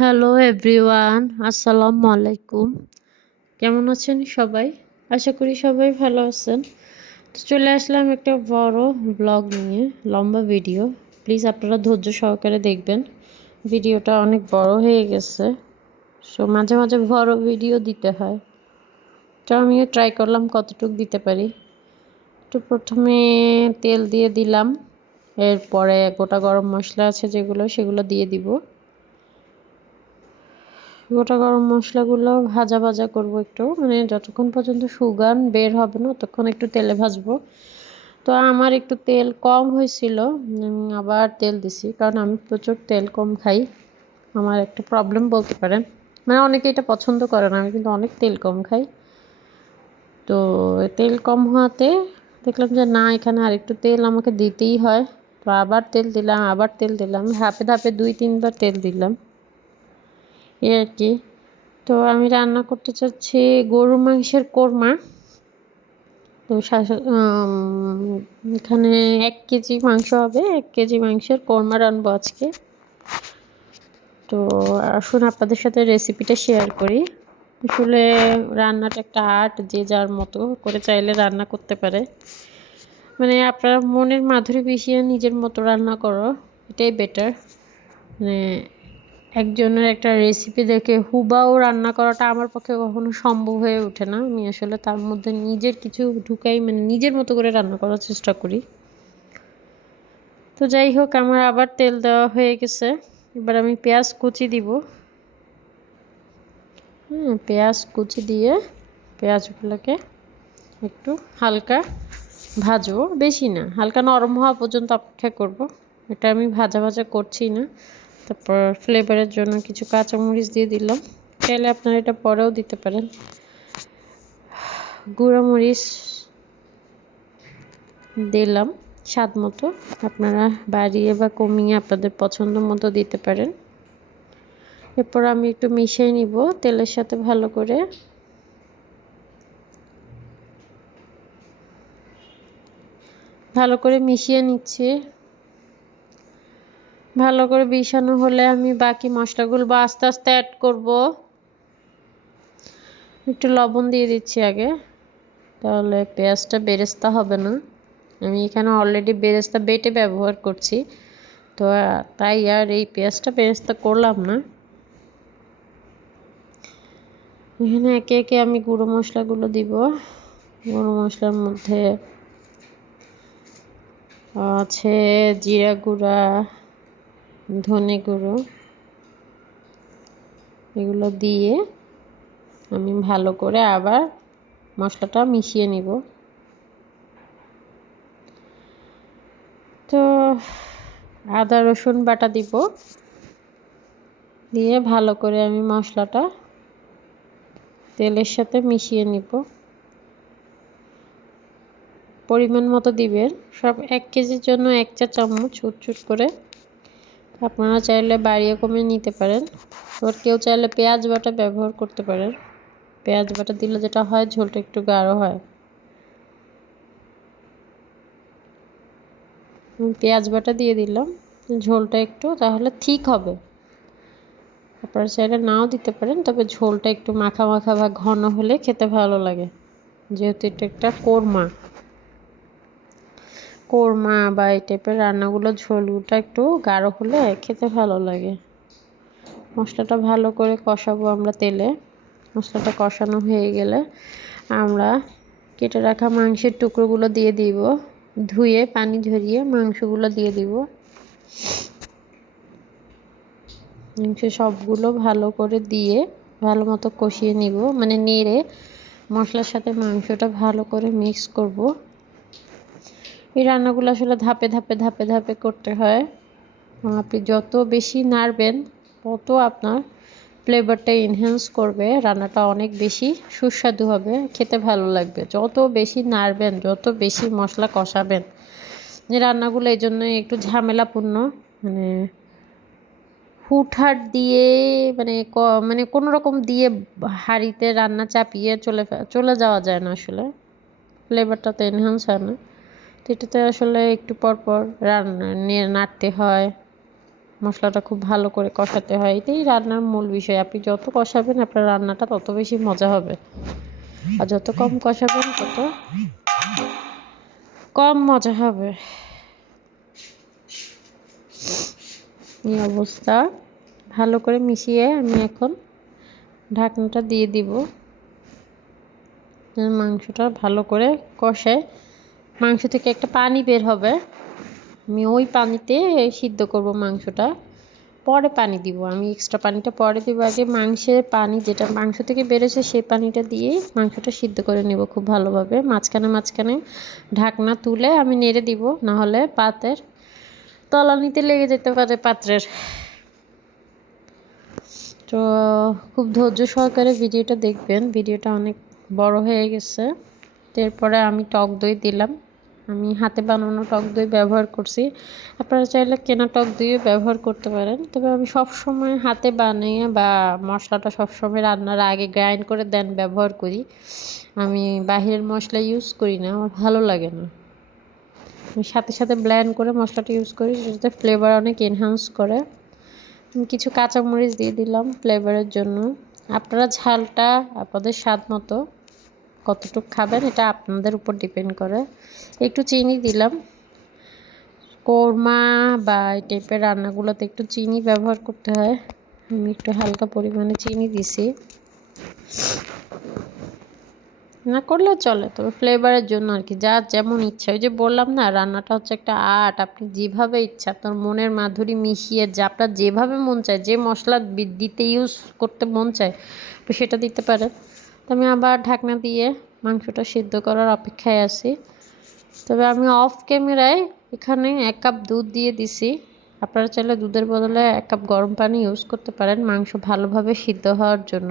Hello everyone আসসালামু আলাইকুম কেমন আছেন সবাই? আশা করি সবাই ভালো আছেন। তো চলে আসলাম একটা বড় ব্লগ নিয়ে, লম্বা ভিডিও প্লিজ আপনারা ধৈর্য সহকারে দেখবেন। ভিডিওটা অনেক বড় হয়ে গেছে। সো মাঝে মাঝে বড় ভিডিও দিতে হয়। তো আমিও ট্রাই করলাম কতটুকু দিতে পারি। তো প্রথমে তেল দিয়ে দিলাম। এরপরে গোটা গরম মশলা আছে যেগুলো, সেগুলো দিয়ে দিব। গোটা গরম মশলাগুলো ভাজা ভাজা করব একটু। মানে যতক্ষণ পর্যন্ত সুগান বের হবে না, ততক্ষণ একটু তেলে ভাজবো। তো আমার একটু তেল কম হয়েছিল আবার তেল দিছি। কারণ আমি প্রচুর তেল কম খাই। আমার একটা প্রবলেম বলতে পারেন। মানে অনেকে এটা পছন্দ করে না, আমি কিন্তু অনেক তেল কম খাই। তো তেল কম হওয়াতে দেখলাম যে, না, এখানে আরেকটু তেল আমাকে দিতেই হয়। তো আবার তেল দিলাম, আবার তেল দিলাম। ধাপে ধাপে দুই, তিনবার তেল দিলাম। এই আর কি। তো আমি রান্না করতে চাচ্ছি গরু মাংসের কোরমা। তো এখানে এক কেজি মাংস হবে, এক কেজি মাংসের কোরমা রানবো আজকে। তো আসুন আপনাদের সাথে রেসিপিটা শেয়ার করি। আসলে রান্নাটা একটা আর্ট যে যার মতো করে চাইলে রান্না করতে পারে। মানে আপনার মনের মাধুরী মিশিয়ে নিজের মতো রান্না করো, এটাই বেটার মানে একজনের একটা রেসিপি দেখে হুবাও রান্না করাটা আমার পক্ষে কখনো সম্ভব হয়ে ওঠে না। আমি আসলে তার মধ্যে নিজের কিছু ঢুকাই মানে নিজের মতো করে রান্না করার চেষ্টা করি। তো যাই হোক, আমার আবার তেল দেওয়া হয়ে গেছে। এবার আমি পেঁয়াজ কুচি দিব। হ্যাঁ পেঁয়াজ কুচি দিয়ে পেঁয়াজগুলোকে একটু হালকা ভাজবো। বেশি না, হালকা নরম হওয়া পর্যন্ত অপেক্ষা করব। এটা আমি ভাজা ভাজা করছি না। তারপর ফ্লেভারের জন্য কিছু কাঁচামরিচ দিয়ে দিলাম। চাইলে আপনারা এটা পরেও দিতে পারেন। গুঁড়োমরিচ দিলাম স্বাদ মতো। আপনারা বাড়িয়ে বা কমিয়ে আপনাদের পছন্দ মতো দিতে পারেন। এরপর আমি একটু মিশিয়ে নিব তেলের সাথে ভালো করে। ভালো করে মিশিয়ে নিচ্ছি। ভালো করে বিছানো হলে আমি বাকি মশলাগুলো বা আস্তে আস্তে অ্যাড করব। একটু লবণ দিয়ে দিচ্ছি আগে, তাহলে পেঁয়াজটা বেরেস্তা হবে না। আমি এখানে অলরেডি বেরেস্তা বেটে ব্যবহার করছি, তো তাই আর এই পেঁয়াজটা বেরেস্তা করলাম না। এখানে একে একে আমি গুঁড়ো মশলাগুলো দিব। গুঁড়ো মশলার মধ্যে আছে জিরা গুঁড়া ধনে গুঁড়ো, এগুলো দিয়ে আমি ভালো করে আবার মশলাটা মিশিয়ে নিব। তো আদা, রসুন বাটা দিব দিয়ে ভালো করে আমি মশলাটা তেলের সাথে মিশিয়ে নিব। পরিমাণ মতো দিবেন, সব এক কেজির জন্য এক চা চামচ ছুট করে আপনারা চাইলে বাড়িয়ে কমে নিতে পারেন। আবার কেউ চাইলে পেঁয়াজ বাটা ব্যবহার করতে পারেন। পেঁয়াজ বাটা দিলে যেটা হয়, ঝোলটা একটু গাঢ় হয়। পেঁয়াজ বাটা দিয়ে দিলাম। ঝোলটা একটু তাহলে ঠিক হবে। আপনারা চাইলে নাও দিতে পারেন, তবে ঝোলটা একটু মাখা মাখা বা ঘন হলে খেতে ভালো লাগে। যেহেতু এটা একটা কোরমা। কোরমা বা এই টাইপের রান্নাগুলো ঝোলটা একটু গাঢ় হলে খেতে ভালো লাগে। মশলাটা ভালো করে কষাবো আমরা তেলে। মশলাটা কষানো হয়ে গেলে আমরা কেটে রাখা মাংসের টুকরোগুলো দিয়ে দিব। ধুয়ে পানি ঝরিয়ে মাংসগুলো দিয়ে দিব। মাংস সবগুলো ভালো করে দিয়ে ভালো মতো কষিয়ে নিব। মানে নেড়ে মশলার সাথে মাংসটা ভালো করে মিক্স করব। এই রান্নাগুলো আসলে ধাপে ধাপে ধাপে ধাপে করতে হয়। আপনি যত বেশি নাড়বেন, তত আপনার ফ্লেভারটা এনহ্যান্স করবে, রান্নাটা অনেক বেশি সুস্বাদু হবে, খেতে ভালো লাগবে। যত বেশি নাড়বেন, যত বেশি মশলা কষাবেন, যে রান্নাগুলো এই জন্য একটু ঝামেলাপূর্ণ মানে হুটহাট দিয়ে মানে মানে কোনো রকম দিয়ে হাঁড়িতে রান্না চাপিয়ে চলে চলে যাওয়া যায় না আসলে। ফ্লেভারটা তো এনহ্যান্স হয় না। তো আসলে একটু পর পর রান্না নিয়ে নাড়তে হয়। মশলাটা খুব ভালো করে কষাতে হয়। এটাই রান্নার মূল বিষয়। আপনি যত কষাবেন, আপনার রান্নাটা তত বেশি মজা হবে। আর যত কম কষাবেন, তত কম মজা হবে। এই অবস্থা। ভালো করে মিশিয়ে আমি এখন ঢাকনাটা দিয়ে দিব। মাংসটা ভালো করে কষায়। মাংস থেকে একটা পানি বের হবে। আমি ওই পানিতে সিদ্ধ করব মাংসটা। পরে পানি দিব। আমি এক্সট্রা পানিটা পরে দিব আগে। মাংসের পানি যেটা মাংস থেকে বেরোছে সেই পানিটা দিয়ে মাংসটা সিদ্ধ করে নেব খুব ভালোভাবে। মাঝখানে মাঝখানে ঢাকনা তুলে আমি নেড়ে দিব, নাহলে পাতের তলানিতে লেগে যেতে পারে পাত্রের। তো খুব ধৈর্য সহকারে ভিডিওটা দেখবেন। ভিডিওটা অনেক বড় হয়ে গেছে। এরপরে আমি টক দই দিলাম। আমি হাতে বানানো টক দই ব্যবহার করছি। আপনারা চাইলে কেনা টক দইও ব্যবহার করতে পারেন। তবে আমি সব সময় হাতে বানিয়ে বা মশলাটা সবসময় রান্নার আগে গ্রাইন্ড করে দেন ব্যবহার করি। আমি বাহিরের মশলা ইউজ করি না, আমার ভালো লাগে না। আমি সাথে সাথে ব্ল্যান্ড করে মশলাটা ইউজ করি সেটাতে ফ্লেভার অনেক এনহান্স করে। আমি কিছু কাঁচামরিচ দিয়ে দিলাম ফ্লেভারের জন্য। আপনারা ঝালটা আপনাদের স্বাদ মতো কতটুকু খাবেন এটা আপনাদের উপর ডিপেন্ড করে। একটু চিনি দিলাম। কোরমা বা এই টাইপের রান্নাগুলোতে একটু চিনি ব্যবহার করতে হয়। আমি একটু হালকা পরিমাণে চিনি দিছি। না, করলেও চলে, তবে ফ্লেভারের জন্য আর কি, যার যেমন ইচ্ছা। ওই যে বললাম না, রান্নাটা হচ্ছে একটা আর্ট। আপনি যেভাবে ইচ্ছা, আপনার মনের মাধুরী মিশিয়ে যে, আপনার যেভাবে মন চায়, যে মশলা দিতে ইউজ করতে মন চায়, সেটা দিতে পারেন। তো আমি আবার ঢাকনা দিয়ে মাংসটা সিদ্ধ করার অপেক্ষায় আছি। তবে আমি অফ ক্যামেরায় এখানে এক কাপ দুধ দিয়ে দিছি। আপনারা চাইলে দুধের বদলে এক কাপ গরম পানি ইউজ করতে পারেন মাংস ভালোভাবে সিদ্ধ হওয়ার জন্য।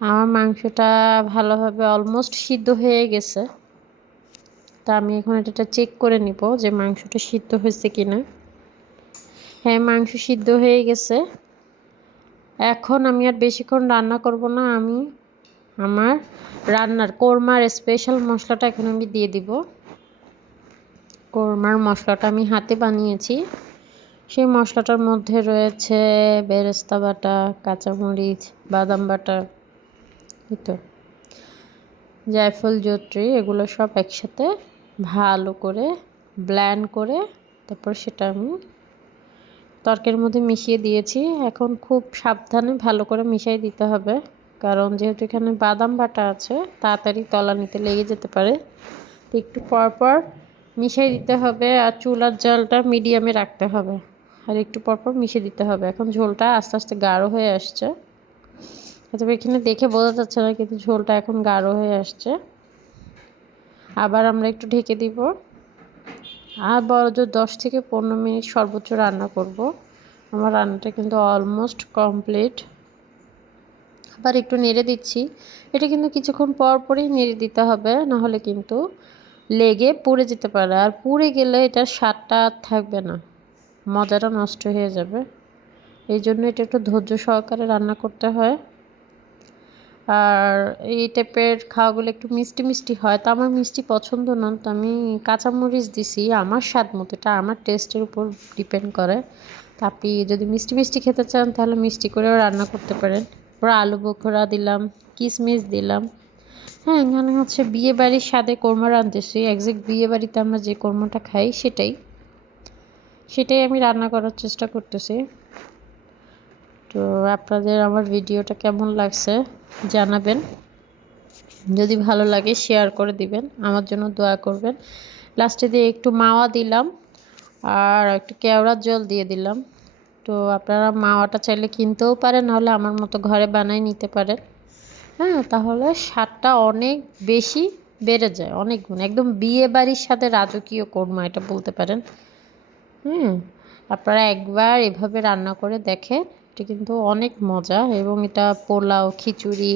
আমার মাংসটা ভালোভাবে অলমোস্ট সিদ্ধ হয়ে গেছে। তা আমি এখন এটা চেক করে নিব যে মাংসটা সিদ্ধ হয়েছে কি না হ্যাঁ মাংস সিদ্ধ হয়ে গেছে। এখন আমি আর বেশিক্ষণ রান্না করব না, আমি আমার রান্নার কোরমার স্পেশাল মশলাটা এখন আমি দিয়ে দিব। কোরমার মশলাটা আমি হাতে বানিয়েছি। সেই মশলাটার মধ্যে রয়েছে বেরেস্তা বাটা, কাঁচামরিচ, বাদাম বাটা, এই তো, জায়ফল, জত্রি, এগুলো সব একসাথে ভালো করে ব্ল্যান্ড করে তারপর সেটা আমি তরকের মধ্যে মিশিয়ে দিয়েছি। এখন খুব সাবধানে ভালো করে মিশিয়ে দিতে হবে। কারণ যেহেতু এখানে বাদাম বাটা আছে, তাড়াতাড়ি তলানিতে লেগে যেতে পারে। তো একটু পর পর মিশিয়ে দিতে হবে আর চুলার জলটা মিডিয়ামে রাখতে হবে। আর একটু পর পর মিশিয়ে দিতে হবে। এখন ঝোলটা আস্তে আস্তে গাঢ় হয়ে আসছে। তবে এখানে দেখে বোঝা যাচ্ছে না, কিন্তু ঝোলটা এখন গাঢ় হয়ে আসছে। আবার আমরা একটু ঢেকে দিব। আর বড় জোর দশ থেকে পনেরো মিনিট সর্বোচ্চ রান্না করব। আমার রান্নাটা কিন্তু অলমোস্ট কমপ্লিট আবার একটু নেড়ে দিচ্ছি। এটা কিন্তু কিছুক্ষণ পর পরই নেড়ে দিতে হবে নাহলে কিন্তু লেগে পুড়ে যেতে পারে। আর পুড়ে গেলে এটার স্বাদটা আর থাকবে না। মজাটা নষ্ট হয়ে যাবে। এই জন্য এটা একটু ধৈর্য সহকারে রান্না করতে হয়। আর এই টাইপের খাওয়াগুলো একটু মিষ্টি মিষ্টি হয়। তো আমার মিষ্টি পছন্দ না। তো আমি কাঁচামরিচ দিছি। আমার স্বাদ মতো, এটা আমার টেস্টের উপর ডিপেন্ড করে। তা আপনি যদি মিষ্টি মিষ্টি খেতে চান, তাহলে মিষ্টি করেও রান্না করতে পারেন। ওরা আলু বোখরা দিলাম কিশমিশ দিলাম। হ্যাঁ এখানে হচ্ছে বিয়ে বাড়ির স্বাদে কোরমা রাঁধতেছি একজ্যাক্ট বিয়ে বাড়িতে আমরা যে কোরমাটা খাই সেটাই। সেটাই আমি রান্না করার চেষ্টা করতেছি। তো আপনাদের আমার ভিডিওটা কেমন লাগছে জানাবেন। যদি ভালো লাগে শেয়ার করে দিবেন, আমার জন্য দোয়া করবেন। লাস্টে দিয়ে একটু মাওয়া দিলাম আর একটু কেওড়ার জল দিয়ে দিলাম। তো আপনারা মাওয়াটা চাইলে কিনতেও পারেন, নাহলে আমার মতো ঘরে বানাই নিতে পারেন। হ্যাঁ তাহলে স্বাদটা অনেক বেশি বেড়ে যায়, অনেক গুণ। একদম বিয়ে বাড়ির সাথে রাজকীয় কোরমা, এটা বলতে পারেন। হুম, আপনারা একবার এভাবে রান্না করে দেখেন, এটা কিন্তু অনেক মজা। এবং এটা পোলাও, খিচুড়ি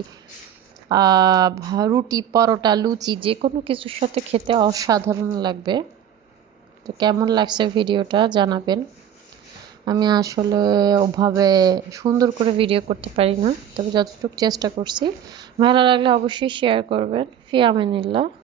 রুটি, পরোটা, লুচি যে কোনো কিছুর সাথে খেতে অসাধারণ লাগবে। তো কেমন লাগছে ভিডিওটা জানাবেন। আমি আসলে ওভাবে সুন্দর করে ভিডিও করতে পারি না, তবে যতটুকু চেষ্টা করছি। ভালো লাগলে অবশ্যই শেয়ার করবেন। ফি আমিনিল্লা